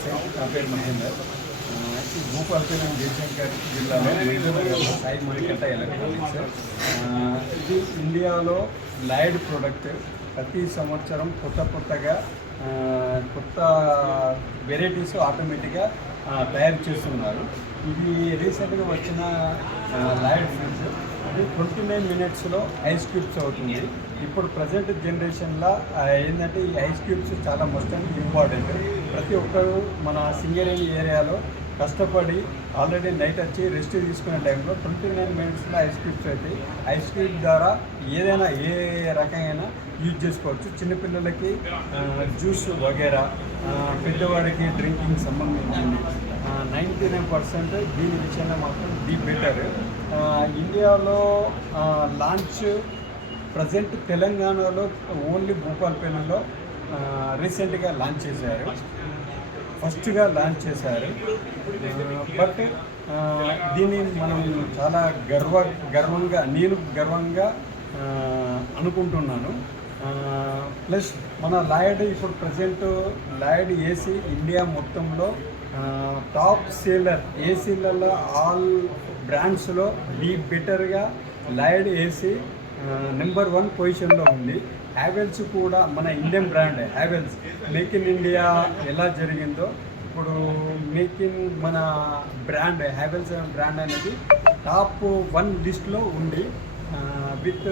నమస్తే, నా పేరు మహేందర్. భూపాలపల్లి జయశంకర్ జిల్లాలో మైసూరులో సాయి మణికంఠ ఎలక్ట్రానిక్స్. ఇది ఇండియాలో లాయిడ్ ప్రోడక్ట్. ప్రతి సంవత్సరం కొత్తగా కొత్త వెరైటీస్ ఆటోమేటిక్గా తయారు చేస్తున్నారు. ఇది రీసెంట్గా వచ్చిన లాయిడ్ ఫ్రిడ్జ్. అది 29 మినిట్స్లో ఐస్ క్యూబ్స్ అవుతుంది. ఇప్పుడు ప్రజెంట్ జనరేషన్లో ఏంటంటే ఈ ఐస్ క్యూబ్స్ చాలా మస్ట్ అండ్ ఇంపార్టెంట్. ప్రతి ఒక్కరు మన సింగరేణి ఏరియాలో కష్టపడి ఆల్రెడీ నైట్ వచ్చి రెస్ట్ తీసుకునే టైంలో 29 మినిట్స్లో ఐస్ క్యూబ్స్ అవుతాయి. ఐస్ క్యూబ్ ద్వారా ఏదైనా ఏ రకమైన యూజ్ చేసుకోవచ్చు. చిన్నపిల్లలకి జ్యూస్ వగేరా, పెద్దవాడికి డ్రింకింగ్ సంబంధించింది 99% దీని విషయంలో మాత్రం ది బెటర్. ఇండియాలో లాంచ్ ప్రజెంట్ తెలంగాణలో ఓన్లీ భూపాలపల్లిలో రీసెంట్గా లాంచ్ చేశారు. ఫస్ట్గా లాంచ్ చేశారు. బట్ దీన్ని మనం చాలా గర్వంగా అనుకుంటున్నాను. ప్లస్ మన లాయిడ్ ఇప్పుడు ప్రజెంట్ లాయిడ్ ఏసీ ఇండియా మొత్తంలో టాప్ సేలర్ ఏసీలలో ఆల్ బ్రాండ్స్లో ది బెటర్గా లాయిడ్ ఏసీ నెంబర్ 1 పొజిషన్లో ఉంది. హ్యావెల్స్ కూడా మన Indian brand Havells make in India ఎలా జరిగిందో ఇప్పుడు మేక్ ఇన్ మన బ్రాండ్ హ్యావెల్స్ బ్రాండ్ అనేది టాప్ 1 లిస్ట్లో ఉంది. విత్